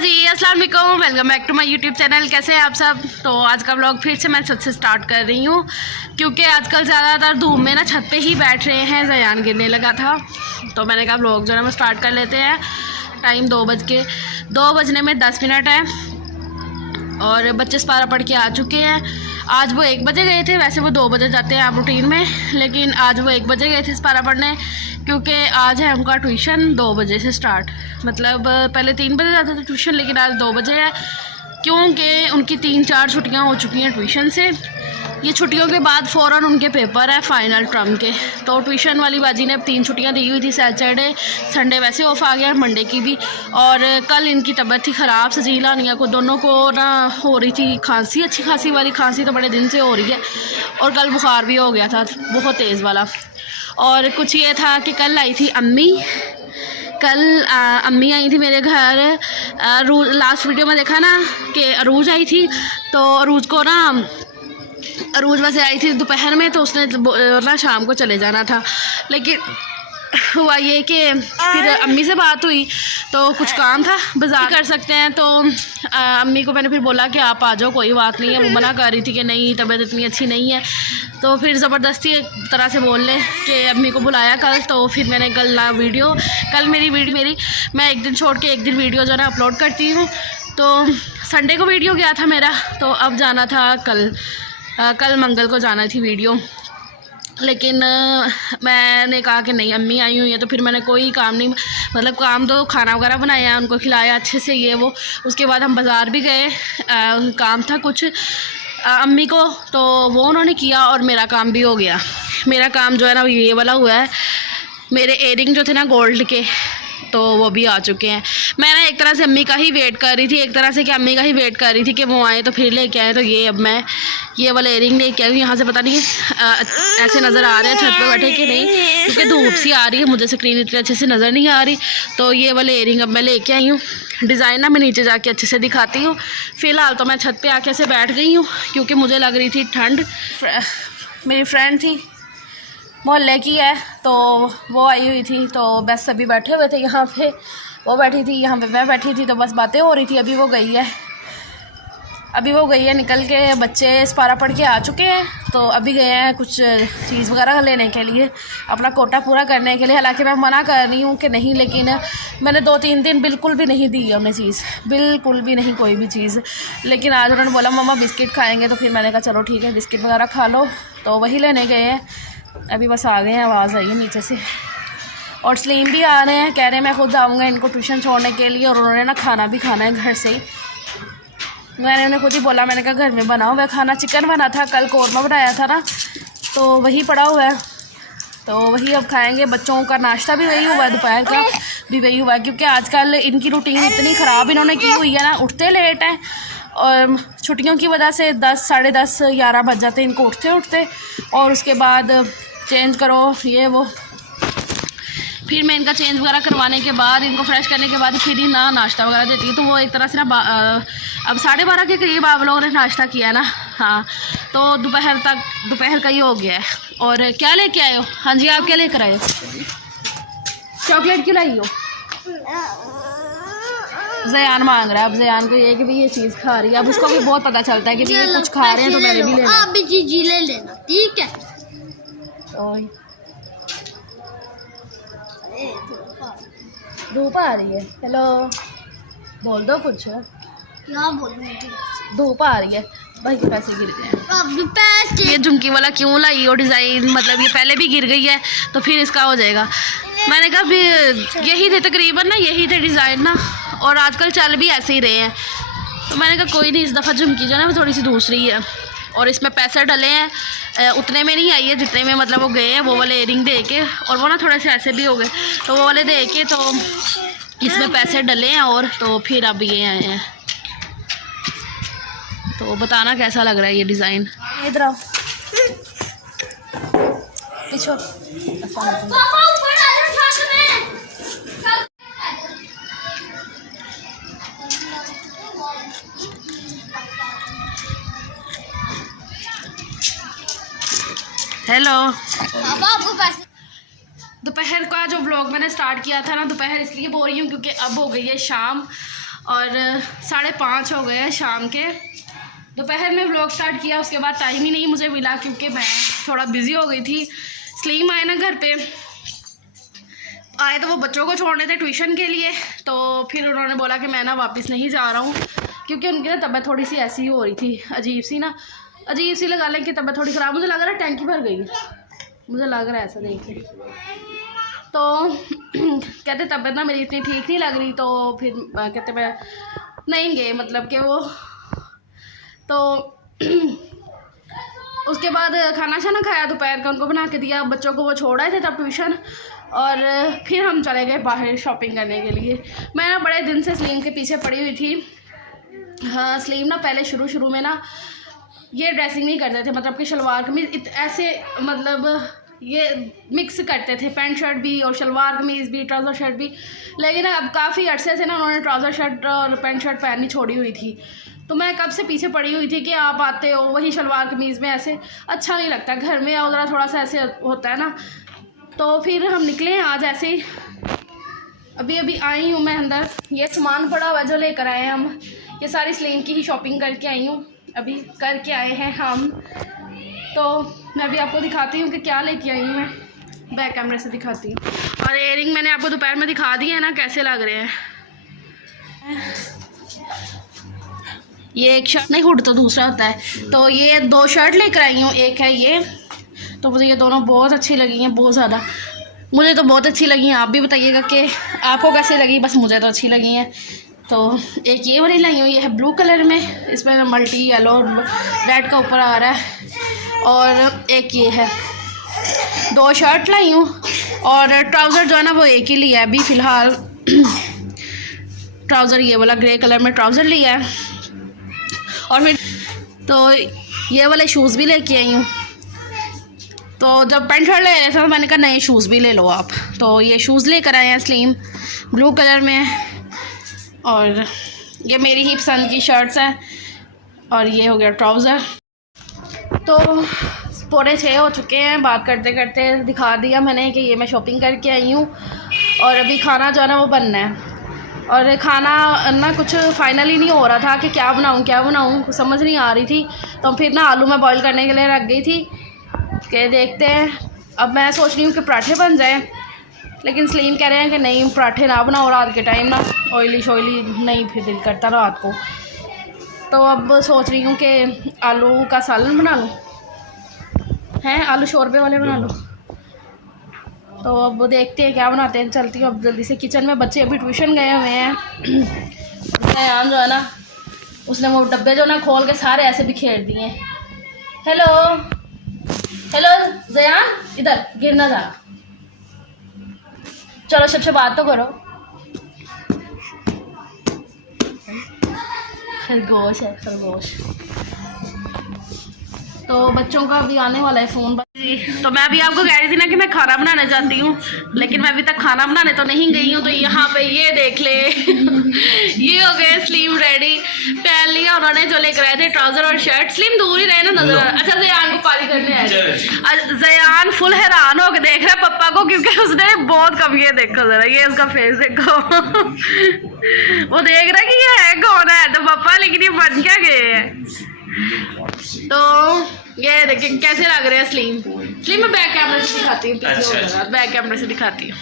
जी, अस्सलाम वालेकुम, welcome back to my YouTube channel. कैसे हैं आप सब। तो आज का व्लॉग फिर से मैं छत से स्टार्ट कर रही हूँ क्योंकि आजकल ज़्यादातर धूप में ना छत पे ही बैठ रहे हैं। ज़यान गिरने लगा था तो मैंने कहा व्लॉग जो है वो स्टार्ट कर लेते हैं। टाइम 2 बजने में 10 मिनट है और बच्चे पारा पढ़ के आ चुके हैं। आज वो 1 बजे गए थे, वैसे वो 2 बजे जाते हैं आप रूटीन में, लेकिन आज वो 1 बजे गए थे पारा पढ़ने क्योंकि आज है उनका ट्यूशन 2 बजे से स्टार्ट। मतलब पहले 3 बजे जाते थे ट्यूशन, लेकिन आज 2 बजे है क्योंकि उनकी 3-4 छुट्टियां हो चुकी हैं ट्यूशन से। ये छुट्टियों के बाद फ़ौरन उनके पेपर है फाइनल टर्म के, तो ट्यूशन वाली बाजी ने 3 छुट्टियां दी हुई थी। सैटरडे संडे वैसे ऑफ आ गया, मंडे की भी। और कल इनकी तबीयत थी ख़राब, सजीला निया को दोनों को ना हो रही थी खांसी, अच्छी खांसी वाली खांसी तो बड़े दिन से हो रही है, और कल बुखार भी हो गया था बहुत तेज़ वाला। और कुछ ये था कि कल आई थी अम्मी, अम्मी आई थी मेरे घर। लास्ट वीडियो में देखा ना कि अरूज आई थी, तो अरूज को ना अरूज वैसे आई थी दोपहर में, तो उसने ना शाम को चले जाना था, लेकिन हुआ ये कि फिर अम्मी से बात हुई तो कुछ काम था बाजार कर सकते हैं, तो अम्मी को मैंने फिर बोला कि आप आ जाओ, कोई बात नहीं है। वो मना कर रही थी कि नहीं तबीयत इतनी अच्छी नहीं है, तो फिर ज़बरदस्ती एक तरह से बोल लें कि अम्मी को बुलाया कल। तो फिर मैंने कल मेरी मैं एक दिन छोड़ के एक दिन वीडियो जो है अपलोड करती हूँ, तो संडे को वीडियो गया था मेरा, तो अब जाना था कल मंगल को जाना थी वीडियो। लेकिन मैंने कहा कि नहीं अम्मी आई हुई है, तो फिर मैंने कोई काम नहीं, मतलब काम तो खाना वगैरह बनाया, उनको खिलाया अच्छे से ये वो। उसके बाद हम बाज़ार भी गए, काम था कुछ अम्मी को, तो वो उन्होंने किया और मेरा काम भी हो गया। मेरा काम जो है ना ये वाला हुआ है, मेरे इयरिंग जो थे ना गोल्ड के, तो वो भी आ चुके हैं। मैं ना एक तरह से अम्मी का ही वेट कर रही थी, कि वो आए तो फिर लेके आए। तो ये अब मैं ये वाला इयरिंग लेके आई हूँ। यहाँ से पता नहीं ऐसे नज़र आ रहे हैं छत पे बैठे कि नहीं, क्योंकि धूप सी आ रही है, मुझे स्क्रीन इतनी अच्छे से नज़र नहीं आ रही। तो ये वाले इयरिंग अब मैं लेके आई हूँ। डिज़ाइन ना मैं नीचे जाके अच्छे से दिखाती हूँ। फ़िलहाल तो मैं छत पे आके ऐसे बैठ गई हूँ क्योंकि मुझे लग रही थी ठंड। मेरी फ्रेंड थी मोहल्ले की है, तो वो आई हुई थी, तो बस सभी बैठे हुए थे यहाँ पे। वो बैठी थी, यहाँ पे मैं बैठी थी, तो बस बातें हो रही थी। अभी वो गई है निकल के। बच्चे पारा पढ़ के आ चुके हैं, तो अभी गए हैं कुछ चीज़ वगैरह लेने के लिए, अपना कोटा पूरा करने के लिए। हालांकि मैं मना कर रही हूँ कि नहीं, लेकिन मैंने 2-3 दिन बिल्कुल भी नहीं दी है उन्हें चीज़, बिल्कुल भी नहीं कोई भी चीज़। लेकिन आज उन्होंने बोला मम्मा बिस्किट खाएँगे, तो फिर मैंने कहा चलो ठीक है बिस्किट वगैरह खा लो, तो वही लेने गए हैं। अभी बस आ गए हैं, आवाज़ आई है नीचे से। और सलीम भी आ रहे हैं, कह रहे हैं मैं खुद आऊँगा इनको ट्यूशन छोड़ने के लिए, और उन्होंने ना खाना भी खाना है घर से ही। मैंने उन्हें खुद ही बोला, मैंने कहा घर में बना हुआ है खाना। चिकन बना था कल, कौरमा बनाया था ना, तो वही पड़ा हुआ है, तो वही अब खाएंगे। बच्चों का नाश्ता भी वही हुआ है, दोपहर का भी वही हुआ है, क्योंकि आजकल इनकी रूटीन इतनी ख़राब इन्होंने की हुई है ना, उठते लेट हैं, और छुट्टियों की वजह से 10, साढ़े 10, 11 बज जाते हैं इनको उठते, और उसके बाद चेंज करो ये वो। फिर मैं इनका चेंज वगैरह करवाने के बाद, इनको फ्रेश करने के बाद फिर ही ना नाश्ता वगैरह देती हूँ। तो वो एक तरह से ना अब 12:30 के करीब आप लोगों ने नाश्ता किया ना, हाँ, तो दोपहर का ही हो गया है। और क्या लेके आए हो? हाँ जी, आप क्या लेकर आए हो? चॉकलेट क्यों लाई हो? ज़यान मांग रहा है। अब ज़यान को ये कि भी ये चीज़ खा रही है, अब उसको भी बहुत पता चलता है कि ये कुछ खा रहे हैं, तो मैंने भी लेना। आप भी चीज़ ले लेना, ठीक है? धूप आ रही है, हेलो बोल दो कुछ। क्या बोलूं? धूप आ रही है, भाई के पैसे गिर गए। ये झुमकी वाला क्यों लाई हो डिज़ाइन, मतलब ये पहले भी गिर गई है, तो फिर इसका हो जाएगा। मैंने कहा फिर यही थे तकरीबन ना, यही थे डिज़ाइन ना, और आजकल चल भी ऐसे ही रहे हैं, तो मैंने कहा कोई नहीं, इस दफ़ा झुमकी जो है ना वो थोड़ी सी दूसरी है। और इसमें पैसे डले हैं, उतने में नहीं आई है जितने में मतलब वो गए हैं वो वाले इयरिंग दे के, और वो ना थोड़े से ऐसे भी हो गए, तो वो वाले दे के, तो इसमें पैसे डले हैं, और तो फिर अब ये आए हैं। तो बताना कैसा लग रहा है ये डिज़ाइन। इधर आओ पीछे। हेलो, दोपहर का जो व्लॉग मैंने स्टार्ट किया था ना, दोपहर इसलिए बोल रही हूँ क्योंकि अब हो गई है शाम, और 5:30 हो गए हैं शाम के। दोपहर में व्लॉग स्टार्ट किया, उसके बाद टाइम ही नहीं मुझे मिला क्योंकि मैं थोड़ा बिज़ी हो गई थी। सलीम आए ना घर पे आए तो वो बच्चों को छोड़ने थे ट्यूशन के लिए, तो फिर उन्होंने बोला कि मैं ना वापस नहीं जा रहा हूँ क्योंकि उनकी ना तबीयत थोड़ी सी ऐसी हो रही थी, अजीब सी लगा लें कि तबीयत थोड़ी ख़राब। मुझे लग रहा है टैंकी भर गई, मुझे लग रहा है ऐसा नहीं थी। तो कहते तबीयत ना मेरी इतनी ठीक नहीं लग रही, तो फिर कहते मैं नहीं गए, मतलब कि वो तो उसके बाद खाना शाना खाया दोपहर का, उनको बना के दिया, बच्चों को वो छोड़ आए थे तब ट्यूशन, और फिर हम चले गए बाहर शॉपिंग करने के लिए। मैं ना बड़े दिन से सलीम के पीछे पड़ी हुई थी। हाँ, सलीम ना पहले शुरू में ना ये ड्रेसिंग नहीं करते थे, मतलब कि शलवार कमीज़ ऐसे मतलब ये मिक्स करते थे, पैंट शर्ट भी और शलवार कमीज़ भी, ट्राउज़र शर्ट भी। लेकिन अब काफ़ी अरसे से ना उन्होंने ट्राउज़र शर्ट और पैंट शर्ट पहननी छोड़ी हुई थी, तो मैं कब से पीछे पड़ी हुई थी कि आप आते हो वही शलवार कमीज़ में, ऐसे अच्छा नहीं लगता, घर में आओ ज़रा थोड़ा सा ऐसे होता है ना। तो फिर हम निकले आज ऐसे ही, अभी आई हूँ मैं अंदर। ये सामान पड़ा हुआ जो लेकर आए हैं हम, ये सारी सलीम की ही शॉपिंग करके आई हूँ, अभी करके आए हैं हम। तो मैं अभी आपको दिखाती हूँ कि क्या लेके आई हूँ, मैं बैक कैमरे से दिखाती हूँ। और इयरिंग मैंने आपको दोपहर में दिखा दिए हैं ना, कैसे लग रहे हैं। ये एक शर्ट नहीं, हुड तो दूसरा होता है। तो ये 2 शर्ट लेकर आई हूँ, एक है ये, तो मुझे ये दोनों बहुत अच्छी लगी हैं, बहुत ज़्यादा, मुझे तो बहुत अच्छी लगी हैं। आप भी बताइएगा कि आपको कैसे लगी, बस मुझे तो अच्छी लगी हैं। तो एक ये वाली लाई हूँ, ये है ब्लू कलर में, इसमें मल्टी येलो रेड का ऊपर आ रहा है, और एक ये है। 2 शर्ट लाई हूँ, और ट्राउज़र जो है ना वो एक ही लिया है अभी फ़िलहाल। ट्राउज़र ये वाला ग्रे कलर में ट्राउज़र लिया है, और फिर तो ये वाले शूज़ भी लेके आई हूँ। तो जब पैंट शर्ट ले रहे थे तो मैंने कहा नए शूज़ भी ले लो आप, तो ये शूज़ लेकर आए हैं सलीम ब्लू कलर में। और ये मेरी ही पसंद की शर्ट्स हैं, और ये हो गया ट्राउज़र। तो 6:45 हो चुके हैं, बात करते करते दिखा दिया मैंने कि ये मैं शॉपिंग करके आई हूँ, और अभी खाना जो है ना वो बनना है। और खाना ना कुछ फाइनली नहीं हो रहा था कि क्या बनाऊँ, कुछ समझ नहीं आ रही थी। तो फिर ना आलू मैं बॉईल करने के लिए रख गई थी कि देखते हैं। अब मैं सोच रही हूँ कि पराठे बन जाएं, लेकिन सलीम कह रहे हैं कि नहीं पराठे ना बनाओ रात के टाइम, ना ऑयली शॉयली नहीं फिर दिल करता रात को। तो अब सोच रही हूँ कि आलू का सालन बना लूँ, हैं आलू शोरबे वाले बना लूँ। तो अब देखते हैं क्या बनाते हैं, चलती हूँ अब जल्दी से किचन में। बच्चे अभी ट्यूशन गए हुए हैं। ज़यान जो है ना उसने वो डब्बे जो ना खोल के सारे ऐसे बिखेर दिए। हेलो ज़यान, इधर गिरना जा, चलो सबसे बात तो करो। खरगोश है खरगोश। तो बच्चों का अभी आने वाला है फ़ोन जी। तो मैं अभी आपको कह रही थी ना कि मैं खाना बनाने जाती हूँ, लेकिन मैं अभी तक खाना बनाने तो नहीं गई हूँ। तो यहाँ पे ये देख ले ये हो गए स्लीम रेडी, पहन लिया उन्होंने जो लेकर आए थे ट्राउजर और शर्ट। स्लीम दूर ही रहे ना नजर। अच्छा ज़यान को पारी करने आए, ज़यान फुल हैरान हो के देख रहा है पप्पा को, क्योंकि उसने बहुत कम, ये देखो जरा, ये उसका फेस देखो वो देख रहा है कि ये है कौन है, तो पापा लेकिन ये बन क्या गए हैं। तो ये देखिए कैसे लग रहे हैं स्लीम मैं बैक कैमरे से दिखाती हूँ, बैक कैमरे से दिखाती हूँ।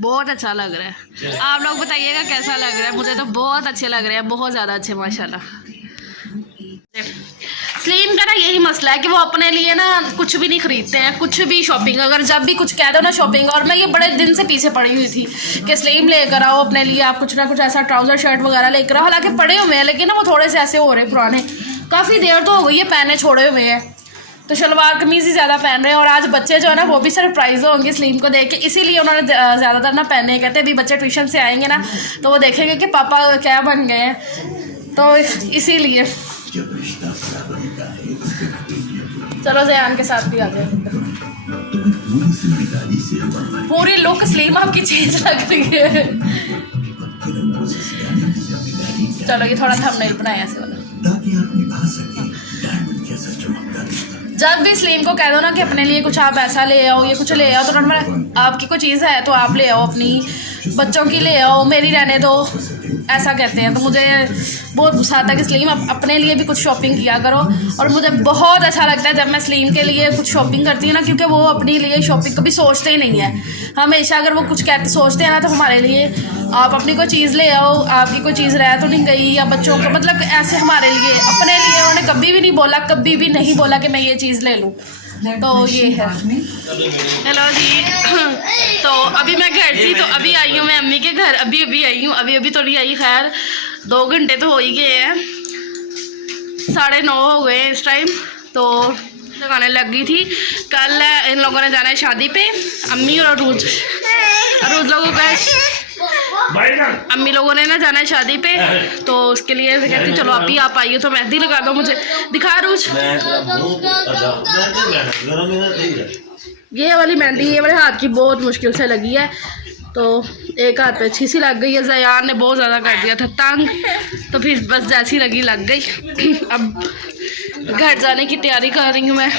बहुत अच्छा लग रहा है, आप लोग बताइएगा कैसा लग रहा है। मुझे तो बहुत अच्छे लग रहे हैं, बहुत ज़्यादा अच्छे माशाल्लाह। स्लीम का ना यही मसला है कि वो अपने लिए ना कुछ भी नहीं खरीदते हैं, कुछ भी शॉपिंग, अगर जब भी कुछ कह दो ना शॉपिंग। और मैं ये बड़े दिन से पीछे पड़ी हुई थी कि स्लीम लेकर आओ अपने लिए, आप कुछ ना कुछ ऐसा ट्राउज़र शर्ट वगैरह लेकर आओ। हालांकि पड़े हुए हैं, लेकिन ना वो थोड़े से ऐसे हो रहे पुराने, काफ़ी देर तो हो गई है पहने छोड़े हुए हैं। तो शलवार कमीज़ ही ज़्यादा पहन रहे हैं। और आज बच्चे जो है ना वो भी सरप्राइज होंगे स्लीम को देख के, इसीलिए उन्होंने ज़्यादातर ना पहने। कहते अभी बच्चे ट्यूशन से आएंगे ना तो वो देखेंगे कि पापा क्या बन गए हैं, तो इसीलिए। चलो ज़यान के साथ भी आ जाए। पूरी लुक स्लीम आपकी चेंज लग रही है। चलो ये थोड़ा थंबनेल बनाया ऐसे वाला। जब भी सलीम को कह दो ना कि अपने लिए कुछ आप ऐसा ले आओ, ये कुछ ले आओ, तो उन्होंने आपकी कोई चीज़ है तो आप ले आओ, अपनी बच्चों की ले आओ, मेरी रहने दो, ऐसा कहते हैं। तो मुझे बहुत गुस्सा आता है कि सलीम अपने लिए भी कुछ शॉपिंग किया करो। और मुझे बहुत अच्छा लगता है जब मैं सलीम के लिए कुछ शॉपिंग करती हूँ ना, क्योंकि वो अपने लिए शॉपिंग कभी सोचते ही नहीं है। हमेशा अगर वो कुछ कहते सोचते हैं ना तो हमारे लिए, आप अपनी कोई चीज़ ले आओ, आपकी कोई चीज़ रह तो नहीं गई, या बच्चों को, मतलब ऐसे हमारे लिए, अपने लिए उन्होंने कभी भी नहीं बोला, कभी भी नहीं बोला कि मैं ये चीज़ ले लूँ। तो ये है। हेलो जी। तो अभी मैं घर थी, तो अभी आई हूँ मैं अम्मी के घर, अभी आई हूँ, अभी तो नहीं आई, खैर 2 घंटे तो हो ही गए हैं, 9:30 हो गए हैं इस टाइम। तो लगाने लग गई थी। कल इन लोगों ने जाना है शादी पे, अम्मी और अरूज लोगों का, अम्मी लोगों ने ना जाना है शादी पे, तो उसके लिए कहती चलो आप आइए तो मेहंदी लगा दो मुझे, दिखा अरूज। ये वाली मेहंदी ये वाले हाथ की बहुत मुश्किल से लगी है, तो एक हाथ पे अच्छी सी लग गई है। ज़यान ने बहुत ज़्यादा कर दिया था तंग, तो फिर बस जैसी लगी लग गई। अब घर जाने की तैयारी कर रही हूँ मैं।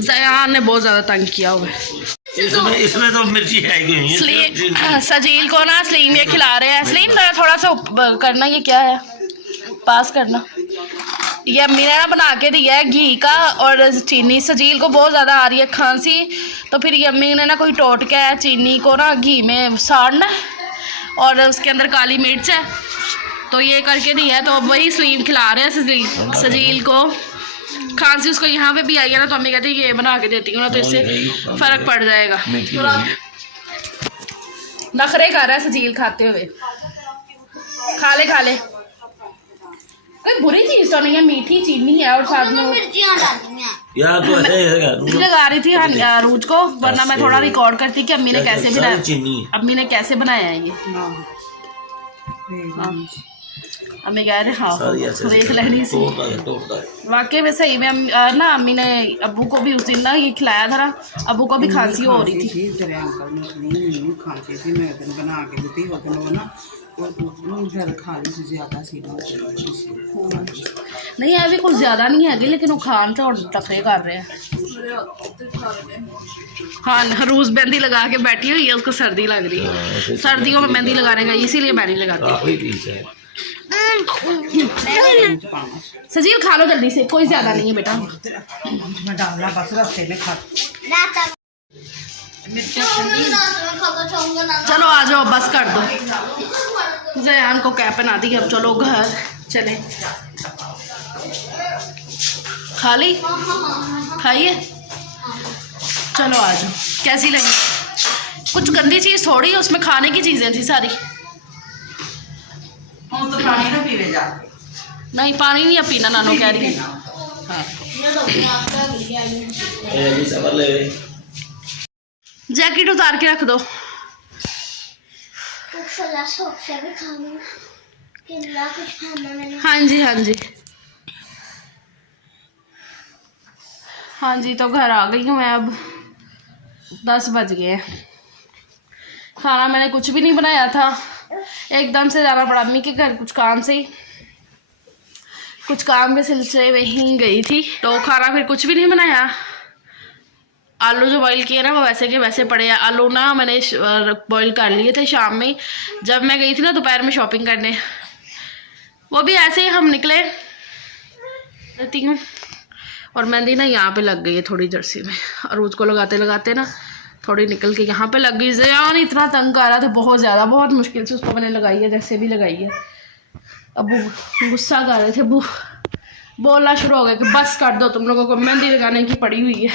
ज़यान ने बहुत ज़्यादा तंग किया हुआ है। इसमें तो मिर्ची है। सजील को ना सलीम ये खिला रहे हैं। सलीम जरा थोड़ा सा करना, ये क्या है, पास करना। ये अम्मी ने ना बना के दिया है घी का और चीनी। सजील को बहुत ज़्यादा आ रही है खांसी, तो फिर ये अम्मी ने ना कोई टोटका है, चीनी को ना घी में साड़ना और उसके अंदर काली मिर्च है, तो ये करके दिया है। तो अब वही सलीम खिला रहे हैं सजील को। खांसी उसको यहाँ पे भी आई है ना, तो अम्मी कहती है ये बना के देती हूँ ना, तो इससे फ़र्क पड़ जाएगा। नखरे कर रहा है सजील खाते हुए। खा ले कोई बुरी चीज तो नहीं है, मीठी चीनी है और साथ में मिर्चियाँ डालनी है यार तो ऐसे लगा रही थी अरूज को, वरना मैं थोड़ा रिकॉर्ड करती कि अम्मी ने कैसे बनाया है ये। हाँ। अम्मी कह रहे हाँ देख लेनी सी। वाकई में सही में ना अम्मी ने अब्बू को भी उस दिन ना ये खिलाया था ना, अब्बू को भी खांसी हो रही थी। नहीं अभी कुछ ज़्यादा नहीं है, लेकिन वो खान से और टफरे कर रहे हैं। हाँ रोज़ मेहंदी लगा के बैठी हुई है, उसको सर्दी लग रही है। सर्दियों में मेहंदी लगाने का, इसीलिए मैं नहीं लगाती। सजील खा लो जल्दी से, कोई ज़्यादा नहीं है बेटा। चलो आ जाओ, बस कर दो। ज़यान को कैप पहना दी, अब चलो घर चले। खा ली, खाइए, चलो आ जाओ। कैसी लगी? कुछ गंदी चीज़ थोड़ी, उसमें खाने की चीज़ें थी सारी। तो पानी ना पीवे जा। नहीं पानी नहीं पीना, नानो कह रही है। हाँ। जैकेट उतार के रख दो। हाँ जी तो घर आ गई हूँ मैं। अब 10 बज गए हैं। खाना मैंने कुछ भी नहीं बनाया था, एकदम से जाना पड़ा अम्मी के घर, कुछ काम के सिलसिले में ही गई थी, तो खाना फिर कुछ भी नहीं बनाया। आलू जो बॉईल किए ना वो वैसे के वैसे पड़े हैं। आलू ना मैंने बॉईल कर लिए थे शाम में, जब मैं गई थी ना दोपहर में शॉपिंग करने, वो भी ऐसे ही हम निकले रहती हूँ। और मेहंदी ना यहाँ पे लग गई है थोड़ी जर्सी में, और उसको लगाते ना थोड़ी निकल के यहाँ पे लग गई। ज़यान इतना तंग कर रहा था बहुत ज़्यादा, बहुत मुश्किल से उसको मैंने लगाई है, जैसे भी लगाई है। अब गुस्सा कर रहे थे, बोलना शुरू हो गया कि बस कर दो, तुम लोगों को मेहंदी लगाने की पड़ी हुई है।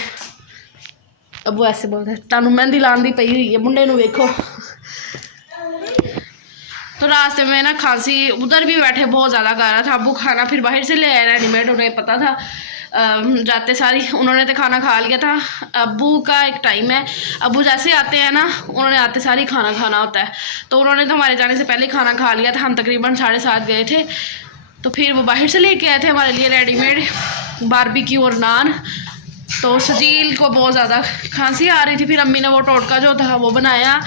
अब वो ऐसे बोलते हैं तानू मेहंदी लाने दी पई हुई है, मुंडे नू देखो। तो रास्ते में ना खांसी, उधर भी बैठे बहुत ज़्यादा कर रहा था। अबू खाना फिर बाहर से ले आया रेडीमेड, उन्हें पता था जाते सारी, उन्होंने तो खाना खा लिया था। अबू का एक टाइम है, अबू जैसे आते हैं ना, उन्होंने आते सारी खाना खाना होता है, तो उन्होंने तो हमारे जाने से पहले खाना खा लिया था। हम तकरीबन 7:30 गए थे, तो फिर वो बाहर से लेके आए थे हमारे लिए रेडीमेड बारबेक्यू और नान। तो सजील को बहुत ज़्यादा खांसी आ रही थी, फिर अम्मी ने वो टोटका जो था वो बनाया,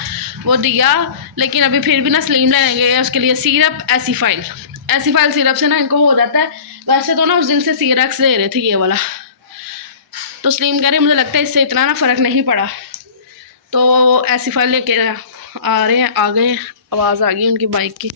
वो दिया। लेकिन अभी फिर भी ना सलीम लेने गए, उसके लिए सिरप एसिफाइल सिरप से ना इनको हो जाता है। वैसे तो ना उस दिन से सीरक्स दे रहे थे ये वाला, तो सलीम कह रहे मुझे लगता है इससे इतना ना फ़र्क नहीं पड़ा। तो ऐसी फाइल लेके आ रहे हैं, आ गए, आवाज़ आ गई उनकी बाइक की,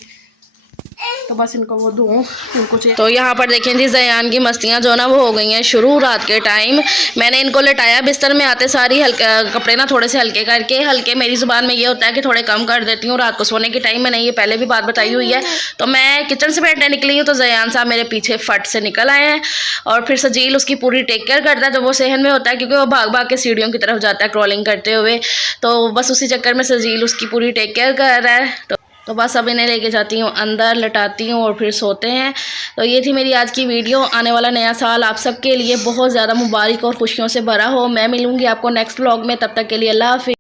तो बस इनको वो दूँ उनको चाहिए। तो यहाँ पर देखें जी ज़यान की मस्तियाँ जो ना वो हो गई हैं शुरू रात के टाइम। मैंने इनको लेटाया बिस्तर में, आते सारी हल्के कपड़े ना थोड़े से हल्के करके, हल्के मेरी ज़ुबान में ये होता है कि थोड़े कम कर देती हूँ रात को सोने के टाइम। मैंने ये पहले भी बात बताई हुई है। तो मैं किचन से बैठने निकली हूँ तो ज़यान साहब मेरे पीछे फट से निकल आए हैं और फिर सजील उसकी पूरी टेक केयर करता है। तो वो सहन में होता है क्योंकि वो भाग भाग के सीढ़ियों की तरफ जाता है क्रॉलिंग करते हुए, तो बस उसी चक्कर में सजील उसकी पूरी टेक केयर कर रहा है। तो बस अब इन्हें लेके जाती हूँ अंदर, लटाती हूँ और फिर सोते हैं। तो ये थी मेरी आज की वीडियो। आने वाला नया साल आप सबके लिए बहुत ज़्यादा मुबारक और खुशियों से भरा हो। मैं मिलूँगी आपको नेक्स्ट व्लॉग में, तब तक के लिए अल्लाह हाफ़िज़।